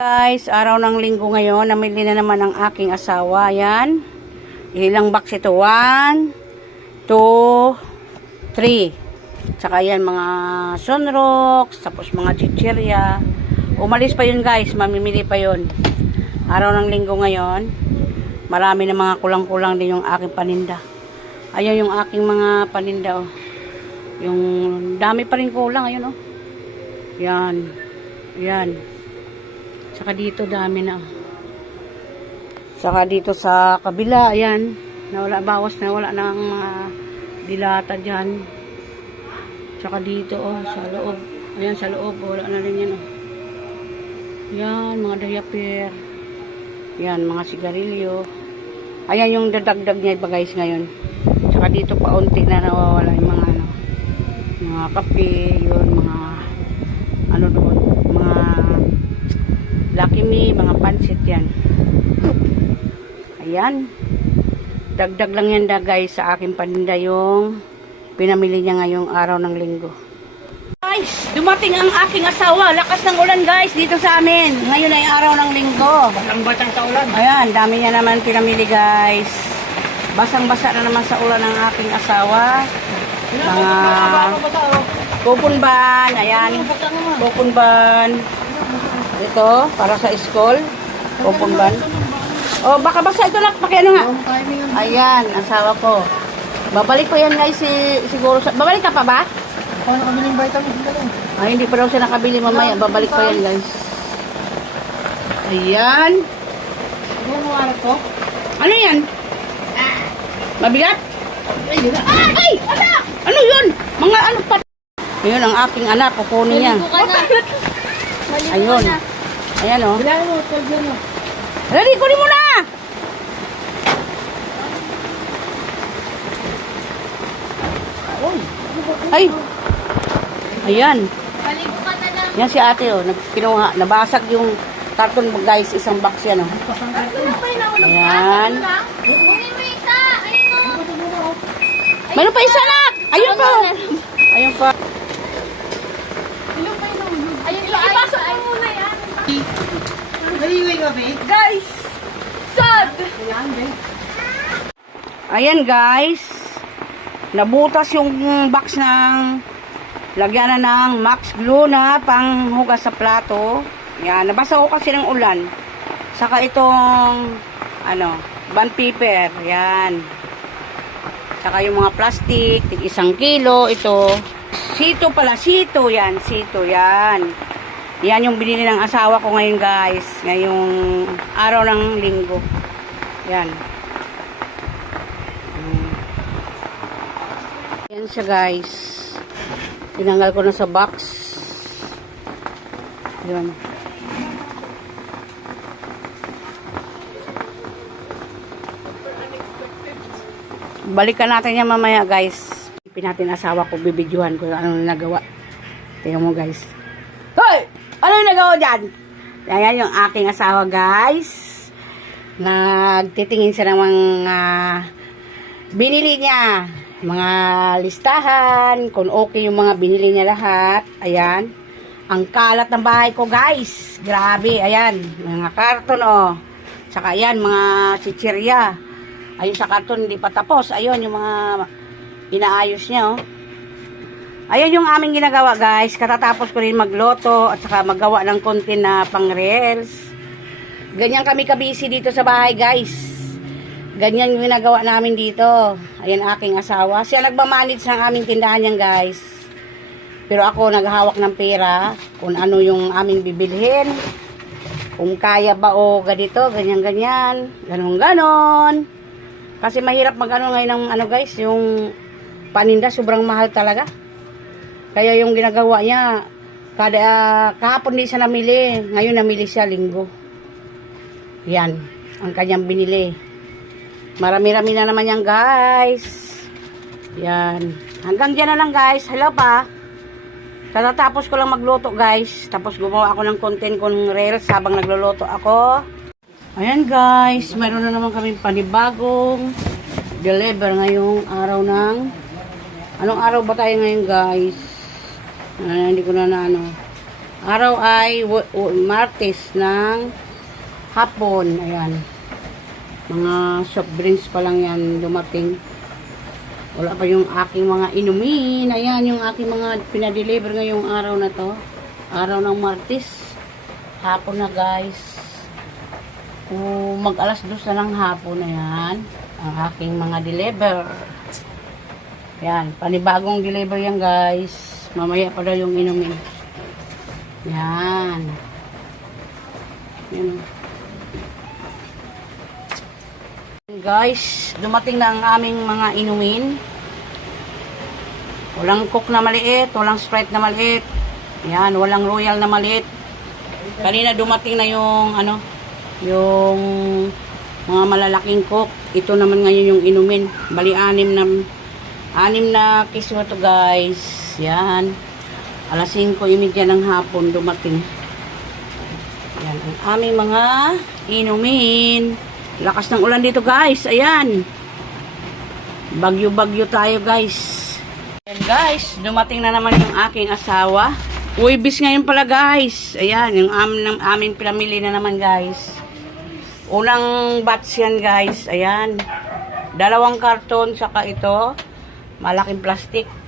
Guys, araw ng linggo ngayon, namili na naman ang aking asawa. Ayan. Ilang box ito? 1, 2, 3. Tsaka yan, mga sunrocks, tapos mga chichirya. Umalis pa yun guys, mamimili pa yun. Araw ng linggo ngayon, marami na mga kulang-kulang din yung aking paninda. Ayun yung aking mga paninda. Oh. Yung dami pa rin kulang, ayun oh. Yan. Yan. Saka dito dami na. Saka dito sa kabila, ayan. Nawala, bawas na wala ang mga dilata dyan. Saka dito, oh, sa loob. Ayan, sa loob, wala na rin yan, oh. Yan, mga diaper. Yan, mga sigarilyo. Ayan yung dadagdag niya iba guys ngayon. Saka dito paunti na nawawala yung mga ano, mga kape, yun, mga ano doon, mga Me, mga pansit yan. Ayan. Dagdag lang yan da guys sa aking paninda yung pinamili niya ngayong araw ng linggo. Guys, dumating ang aking asawa. Lakas ng ulan guys dito sa amin. Ngayon ay araw ng linggo. Ang batang sa ulan. Ayan, dami niya naman pinamili guys. Basang-basa na naman sa ulan ng aking asawa. Mga kupunban, ayan. Kupunban. Ito, para sa school. Kupunban. Oh, baka basa ito lang. Pakiano nga. Ayan, asawa ko. Babalik pa yan guys si, siguro sa... Babalik ka pa ba? Ako nakabiling vitamin. Galing. Ay, hindi pa daw siya nakabili mamaya. Babalik pa yan guys. Ayan. Ano ko? Ano yan? Mabigat? Ay. Ay! Anak! Ano yun? Mga ano pa? Ayun ang aking anak. Kukunin niya. Ayun. Ayan oh. Bilangin mo, 12 yan o. Ready, kunin mo na! Ay! Ayan. Yan si ate oh. Nag- Kinuha. Nabasag yung carton mo guys. Isang box yan oh. Ayan. Mayroon pa isa na! Ayun pa! oh. Ayun pa. Ipasok mo muna yan. Naliway ka, be? Guys! Sad! Ayan. Ayan guys. Nabutas yung box ng lagyan na ng Max Glue na panghugas sa plato. Yan, nabasa ko kasi ng ulan. Saka itong ano, band paper. Yan. Saka yung mga plastic, isang kilo, ito. Sito pala, sito yan, sito yan. Yan yung binili ng asawa ko ngayon guys. Ngayong araw ng linggo. Yan. Yan siya guys. Tinanggal ko na sa box. Yun. Balikan natin yan mamaya guys. Ipin natin asawa ko, bibidyohan ko ano nagawa. Tingnan mo guys. Nagawa dyan? Ayan yung aking asawa guys. Nagtitingin siya ng mga binili niya mga listahan, kung okay yung mga binili niya lahat. Ayan. Ang kalat ng bahay ko, guys. Grabe, ayan. Mga karton, oh. Tsaka ayan, mga chichirya. Ayun sa karton, hindi pa tapos. Ayun, yung mga inaayos niya, oh. Ayan yung aming ginagawa, guys. Katatapos ko rin magloto at saka magawa ng content na pang reels. Ganyan kami kabisi dito sa bahay, guys. Ganyan yung ginagawa namin dito. Ayan aking asawa. Siya nagmamanage ng aming tindahan yan guys. Pero ako naghahawak ng pera kung ano yung aming bibilhin. Kung kaya ba o ganito, ganyan ganyan. Ganon ganon. Kasi mahirap mag ano ngayon ng ano guys, yung paninda sobrang mahal talaga. Kaya yung ginagawa niya, kada ah, kahapon di siya namili, ngayon namili siya linggo. Yan, ang kanyang binili. Marami-rami na naman yan, guys. Yan. Hanggang dyan na lang, guys. Hello pa. Katatapos ko lang magluto, guys. Tapos gumawa ako ng content kung reels habang nagluluto ako. Ayan, guys. Meron na naman kami panibagong deliver ngayong araw ng... Anong araw ba tayo ngayon, guys? Ah, hindi ko na na ano. Araw ay Martes ng hapon. Ayan. Mga soft drinks pa lang yan dumating. Wala pa yung aking mga inumin. Ayan yung aking mga pinadeliver ngayong araw na to. Araw ng Martes. Hapon na guys. Kung mag alas dos na ng hapon na yan. Ang aking mga deliver. Yan. Panibagong deliver yan guys. Mamaya pa daw yung inumin. Yan. Yan. Guys, dumating na ang aming mga inumin. Walang coke na maliit, walang sprite na maliit. Yan, walang royal na maliit. Kanina dumating na yung ano, yung mga malalaking coke. Ito naman ngayon yung inumin. Bali anim na anim na kiswa to guys. Yan. Alas 5.30 ng hapon dumating. Yan ang aming mga inumin. Lakas ng ulan dito guys. Ayan. Bagyo-bagyo tayo guys. Ayan guys, dumating na naman yung aking asawa. Uybis ngayon pala guys. Ayan, yung am aming pinamili na naman guys. Unang batch yan guys. Ayan. Dalawang karton saka ito. Malaking plastic.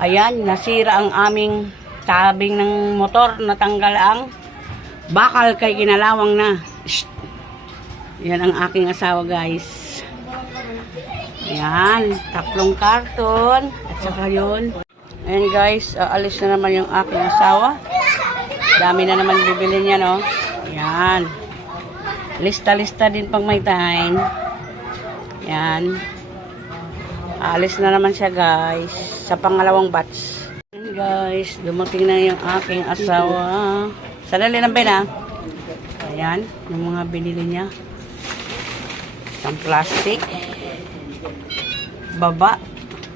Ayan, nasira ang aming tabing ng motor. Natanggal ang bakal kay ginalawang na. Shh. Yan ang aking asawa guys. Ayan, tatlong karton. At saka yun. Ayan guys, aalis na naman yung aking asawa. Dami na naman bibili niya, no? Ayan. Lista-lista din pag may time. Ayan. Aalis na naman siya guys. Sa pangalawang batch. Guys, dumating na yung aking asawa. Sadali lang ba na? Ayan, yung mga binili niya. Isang plastic. Baba.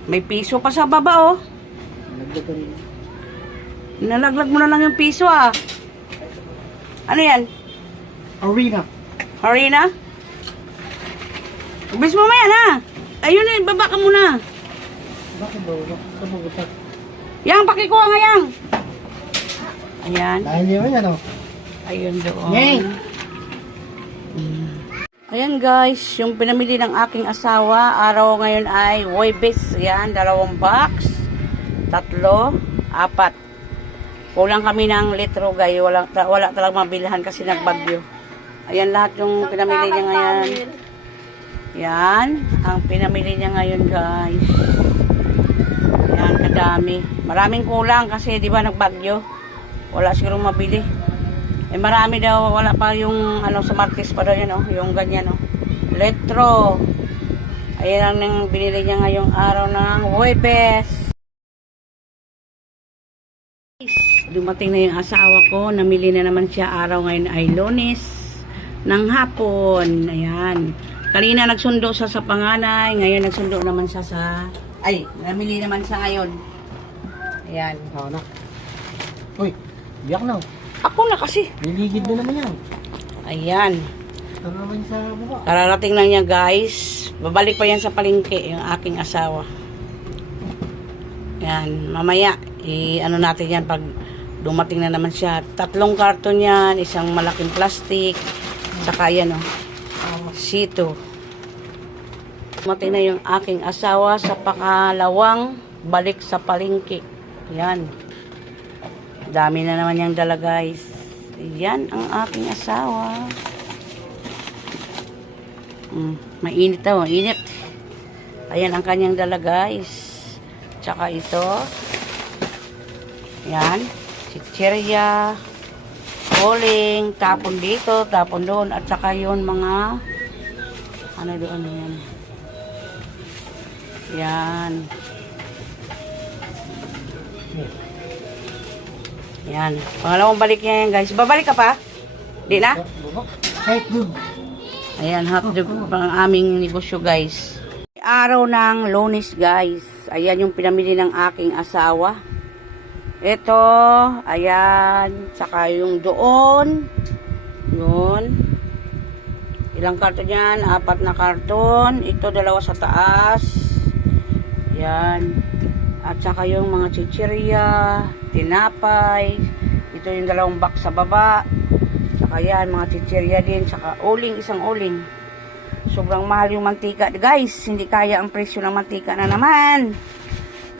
May piso pa sa baba, oh. Nalaglag mo na lang yung piso, ah. Ano yan? Arena. Harina? Ubis mo maya na. Ayun eh, baba ka muna. Bakit ba? Magutak? Yang, pakikuha nga yang. Ayan. Dahil ba yan, oh? Ayun doon. Yay! Mm. Ayan guys, yung pinamili ng aking asawa, araw ngayon ay Webis. Ayan, dalawang box. Tatlo, apat. Kulang kami ng litro guys. Wala, ta- wala talagang mabilhan kasi nagbagyo. Ayan lahat yung pinamili niya ngayon. Yan, ang pinamili niya ngayon guys. Yan, kadami. Maraming kulang kasi di ba nagbagyo. Wala siguro mabili. Eh marami daw, wala pa yung ano sa Martes pa daw yun, oh, yung ganyan, oh. Letro. Ayan ang nang binili niya ngayong araw ng Huwebes. Dumating na yung asawa ko, namili na naman siya araw ngayon ay lunes ng hapon. Ayan. Kanina nagsundo siya sa panganay, ngayon nagsundo naman siya sa, ay, namili naman siya ngayon. Ayan. Oo na. Uy, biyak na. Ako na kasi. Liligid na naman yan. Ayan. Tara naman sa mukha. Kararating lang niya guys. Babalik pa yan sa palengke yung aking asawa. Yan, mamaya i ano natin yan pag dumating na naman siya. Tatlong karton yan, isang malaking plastic, saka yan oh. Sito. Dumating na yung aking asawa sa pakalawang balik sa palengke. Yan. Dami na naman yung dala guys. Yan ang aking asawa. Mm, mainit daw, init. Ayan ang kanyang dala guys. Tsaka ito. Yan. Chichirya. Calling. Tapon dito, tapon doon. At saka yun mga ano doon yan. Yan. Yan. Pangalawang balik niya yan guys. Babalik ka pa? Di na? Kahit dug. Ayan, hotdog pang aming negosyo, guys. Araw ng lunes, guys. Ayan yung pinamili ng aking asawa. Ito, ayan. Tsaka yung doon. Yun. Ilang karton yan? Apat na karton. Ito, dalawa sa taas. Yan. At saka yung mga chichirya, tinapay. Ito yung dalawang box sa baba. Saka yan, mga chichirya din. Saka uling, isang uling. Sobrang mahal yung mantika. Guys, hindi kaya ang presyo ng mantika na naman.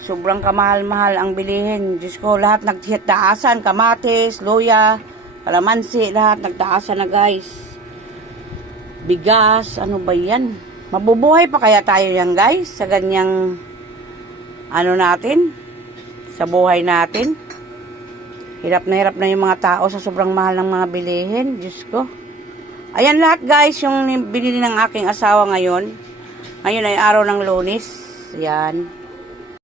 Sobrang kamahal-mahal ang bilihin. Diyos ko, lahat nagtaasan. Kamatis, loya, kalamansi, lahat nagtaasan na guys. Bigas, ano ba yan? Mabubuhay pa kaya tayo yan guys sa ganyang ano natin? Sa buhay natin? Hirap na hirap na yung mga tao sa sobrang mahal ng mga bilihin. Diyos ko. Ayan lahat guys, yung binili ng aking asawa ngayon. Ngayon ay araw ng lunis. Ayan.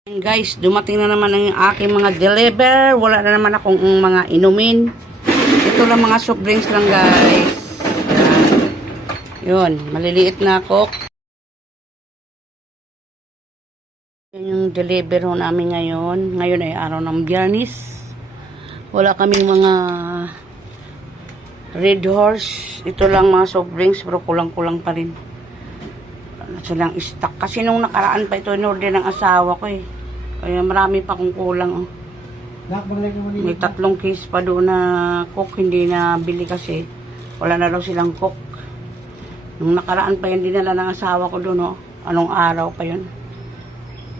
Ayan, guys, dumating na naman ang aking mga deliver. Wala na naman akong mga inumin. Ito lang mga soft drinks lang guys. Ayan. Yun, maliliit na coke. Yan yung deliver ho namin ngayon. Ngayon ay araw ng biyernes. Wala kaming mga red horse. Ito lang mga soft drinks pero kulang-kulang pa rin. Wala silang stock. Kasi nung nakaraan pa ito in-order ng asawa ko eh. Kaya marami pa kung kulang. Oh. May tatlong case pa doon na cook hindi na bili kasi wala na daw silang cook. Nung nakaraan pa yan dinala ng asawa ko doon oh. Anong araw pa yun?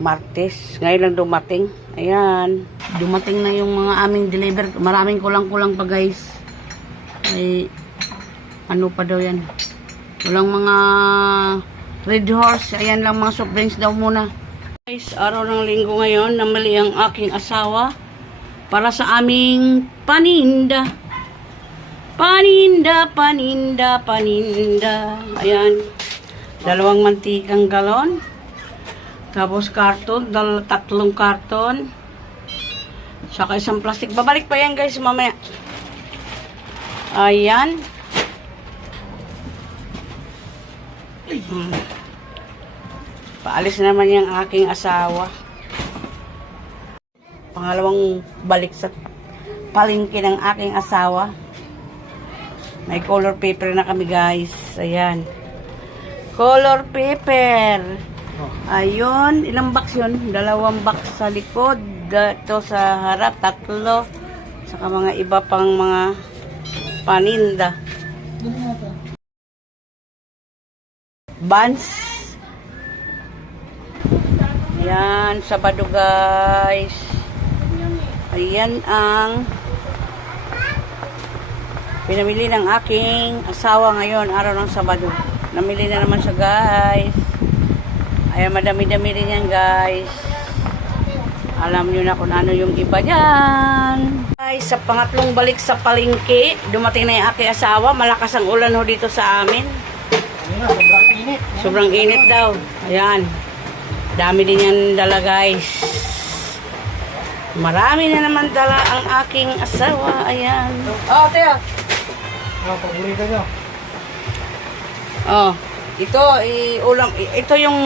Martes. Ngayon lang dumating. Ayan. Dumating na yung mga aming deliver. Maraming kulang-kulang pa guys. Ay, ano pa daw yan? Walang mga red horse. Ayan lang mga soft drinks daw muna. Guys, araw ng linggo ngayon. Namali ang aking asawa para sa aming paninda. Paninda, paninda, paninda. Ayan. Dalawang mantikang galon. Tapos karton, dal tatlong karton. Saka isang plastic. Babalik pa yan guys mamaya. Ayan. Hmm. Paalis naman yung aking asawa. Pangalawang balik sa palingki ng aking asawa. May color paper na kami guys. Ayan. Color paper. Ayun, ilang box yun? Dalawang box sa likod, dito sa harap, tatlo. Saka mga iba pang mga paninda. Buns. Ayan, Sabado guys. Ayan ang pinamili ng aking asawa ngayon, araw ng Sabado. Namili na naman siya guys. Ayan, madami-dami rin yan, guys. Alam nyo na kung ano yung iba dyan. Guys, sa pangatlong balik sa palengke, dumating na yung aking asawa. Malakas ang ulan ho dito sa amin. Sobrang init. Sobrang init daw. Ayan. Dami din yan dala, guys. Marami na naman dala ang aking asawa. Ayan. Oh, Teo. Ano, paborito nyo? Oh, ito, i ulam, i- ito yung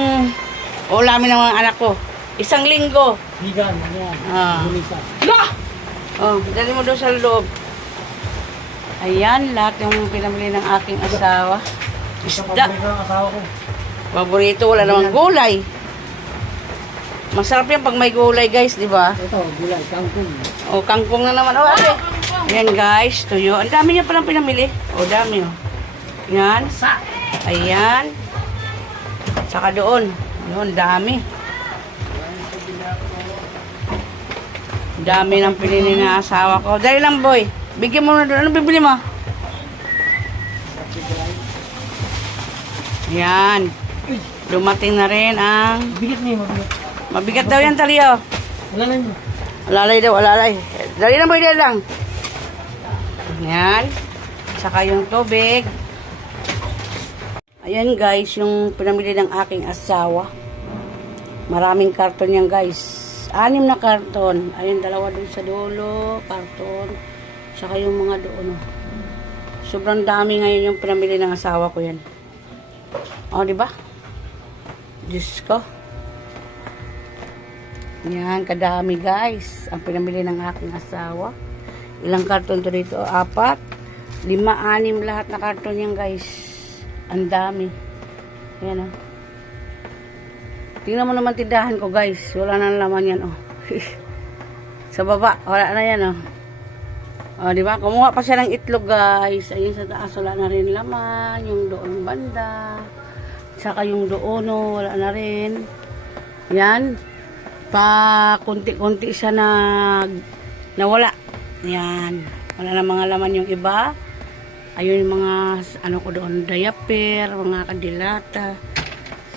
ulamin ng mga anak ko. Isang linggo. Vegan, yan. Ah. Gulisa. La! Oh, dali mo doon sa loob. Ayan, lahat yung pinamili ng aking asawa. Isda. paborito ng asawa ko. Paborito, wala namang gulay. Masarap yan pag may gulay, guys, di ba? Ito, gulay, kangkong. O, kangkong na naman. O, ate. Ayan, guys, tuyo. Ang dami niya palang pinamili. O, dami, o. Yan. Ayan. Saka doon. Doon, dami. Dami ng pinili ng asawa ko. Dali lang, boy. Bigyan mo na doon. Ano bibili mo? Yan. Dumating na rin ang... Bigat niya, mabigat. Mabigat daw yan, Talio. Wala lang yun. Alalay daw, alalay. Dali lang, boy, dali lang. Yan. Saka yung tubig. Ayan guys, yung pinamili ng aking asawa. Maraming karton yan guys. Anim na karton. Ayun, dalawa dun sa dulo, karton. Saka yung mga doon. oh. Sobrang dami ngayon yung pinamili ng asawa ko yan. O, di ba? Diyos ko. Yan, kadami guys. Ang pinamili ng aking asawa. Ilang karton to dito? Apat. Lima, anim lahat na karton yan guys. Ang dami. Yan o. Tingnan mo naman tindahan ko guys. Wala na laman yan oh. Sa baba, wala na yan oh. O, di ba? Kumuha pa siya ng itlog, guys. Ayun sa taas, wala na rin laman. Yung doon banda. Saka yung doon, oh, wala na rin. Yan. Pa kunti-kunti siya na nawala. Yan. Wala na mga laman yung iba. Ayun yung mga, ano ko doon, diaper, mga kadilata.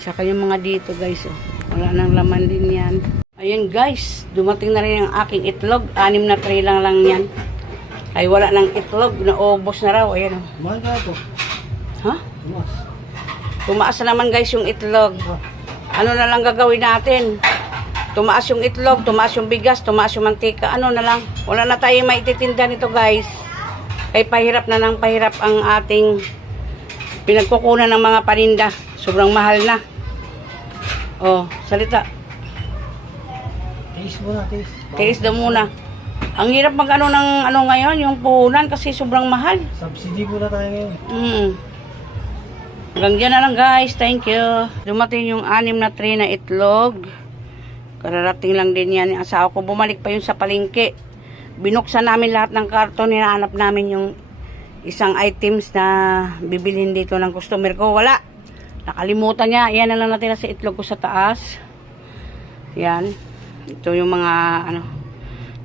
Saka yung mga dito, guys, oh. Wala nang laman din yan. Ayun, guys. Dumating na rin ang aking itlog. Anim na tray lang lang yan. Ay, wala nang itlog. Naubos na raw. Ayan, oh. Mahal ka ito. Ha? Tumas. Tumaas na naman, guys, yung itlog. Ano na lang gagawin natin? Tumaas yung itlog, tumaas yung bigas, tumaas yung mantika. Ano na lang? Wala na tayong maititinda nito, guys. Kay pahirap na ng pahirap ang ating pinagkukunan ng mga paninda. Sobrang mahal na. Oh, salita. Taste mo na, taste. Tiis daw muna. Ang hirap mag ano ng ano ngayon, yung puhunan kasi sobrang mahal. Subsidy muna tayo ngayon. Mm. Hanggang dyan na lang guys. Thank you. Dumating yung anim na tray na itlog. Kararating lang din yan. Asawa ko bumalik pa yun sa palengke. Binuksan namin lahat ng karton. Hinahanap namin yung isang items na bibilhin dito ng customer ko. Wala. Nakalimutan niya. Yan na lang natira sa itlog ko sa taas. Yan. Ito yung mga ano.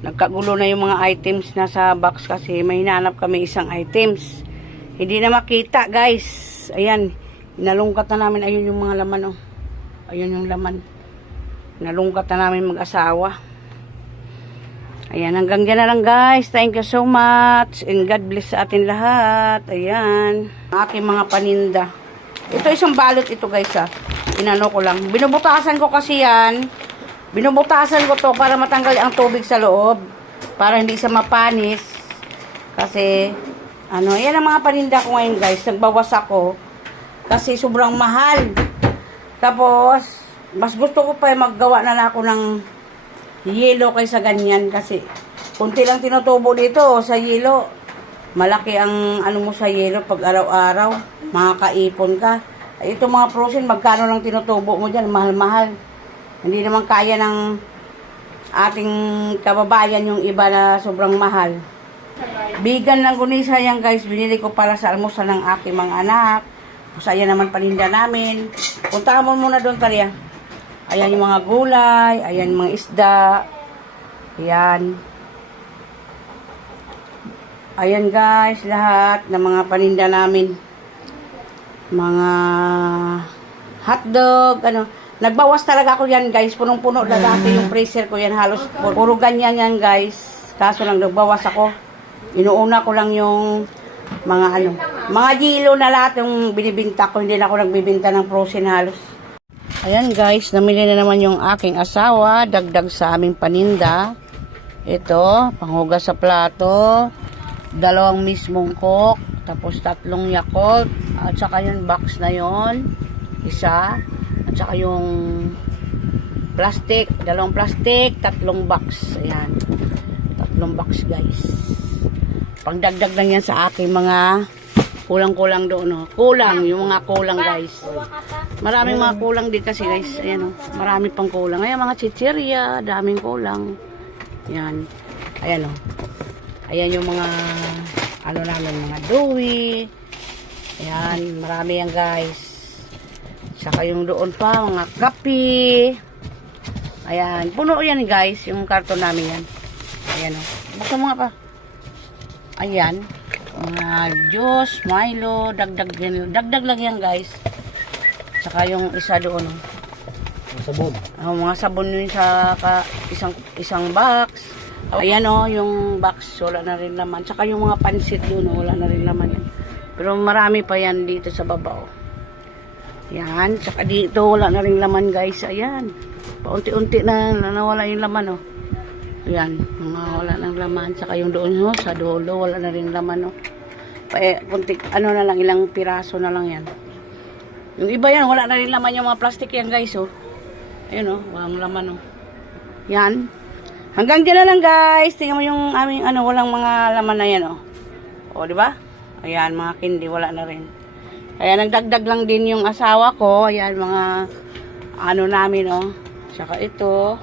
Nagkagulo na yung mga items na sa box kasi may hinahanap kami isang items. Hindi na makita, guys. Ayan. Nalungkat na namin. Ayun yung mga laman, oh. Ayun yung laman. Nalungkat na namin mag-asawa. Ayan, hanggang dyan na lang, guys. Thank you so much. And God bless sa atin lahat. Ayan. Aking mga paninda. Ito isang balot ito, guys, ah. Inano ko lang. Binubutasan ko kasi yan. Binubutasan ko to para matanggal ang tubig sa loob. Para hindi siya mapanis. Kasi, ano, yan ang mga paninda ko ngayon guys. Nagbawas ako. Kasi sobrang mahal. Tapos, mas gusto ko pa maggawa na ako ng yelo kaysa ganyan. Kasi, kunti lang tinutubo dito sa yelo. Malaki ang ano mo sa yelo pag araw-araw. Makakaipon ka. Ito mga frozen, magkano lang tinutubo mo dyan? Mahal-mahal. Hindi naman kaya ng ating kababayan yung iba na sobrang mahal. Bigan lang gunisa yan guys. Binili ko para sa almusal ng aking mga anak. Masaya naman paninda namin. Puntahan mo muna doon, Taria. Ayan yung mga gulay. Ayan mga isda. Ayan. Ayan guys, lahat ng mga paninda namin. Mga hotdog, ano. Nagbawas talaga ako yan guys. Punong-puno na dati yung freezer ko yan. Halos puro ganyan yan guys. Kaso lang nagbawas ako. Inuuna ko lang yung mga ano. Mga gilo na lahat yung binibinta ko. Hindi na ako nagbibinta ng frozen halos. Ayan guys, namili na naman yung aking asawa. Dagdag sa aming paninda. Ito, panghugas sa plato. Dalawang mismong coke. Tapos tatlong yakult. At saka yung box na yon Isa. At saka yung plastic. Dalawang plastic. Tatlong box. Ayan. Tatlong box guys. Pangdagdag lang yan sa aking mga kulang-kulang doon. Oh. Kulang. Yung mga kulang guys. Maraming mga kulang din kasi guys. Ayan oh. Marami pang kulang. Ayan mga chichirya. Daming kulang. Ayan. Ayan oh. Ayan yung mga ano namin, mga dewy. Ayan. Marami yan guys. Saka yung doon pa, mga kape. Ayan. Puno yan guys. Yung karton namin yan. Ayan oh. Buksan mo nga pa. Ayan. Mga juice, Milo, dagdag, din- dagdag lang yan guys. Saka yung isa doon. oh. Ang sabon. Ah, mga sabon yun sa ka, isang isang box. Ayan oh, yung box wala na rin laman. Saka yung mga pansit doon oh, wala na rin laman yan. Pero marami pa yan dito sa baba oh. Yan, saka dito wala na rin laman guys. Ayan. Paunti-unti na, na nawala yung laman oh. Ayan, mga wala nang laman. Saka yung doon oh, sa dulo wala na rin laman oh. Pa, eh, kunti, ano na lang, ilang piraso na lang yan. Yung iba yan, wala na rin laman yung mga plastic yan guys oh. Ayun oh, walang laman oh. Yan. Hanggang dyan na lang guys. Tingnan mo yung aming ano, walang mga laman na yan oh. O, di ba? Ayan, mga kindi, wala na rin. Kaya nagdagdag lang din yung asawa ko. Ayan, mga ano namin oh. Saka ito.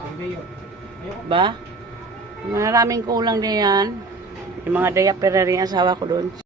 Ba? Maraming kulang din yan. Yung mga diaper na rin asawa ko doon.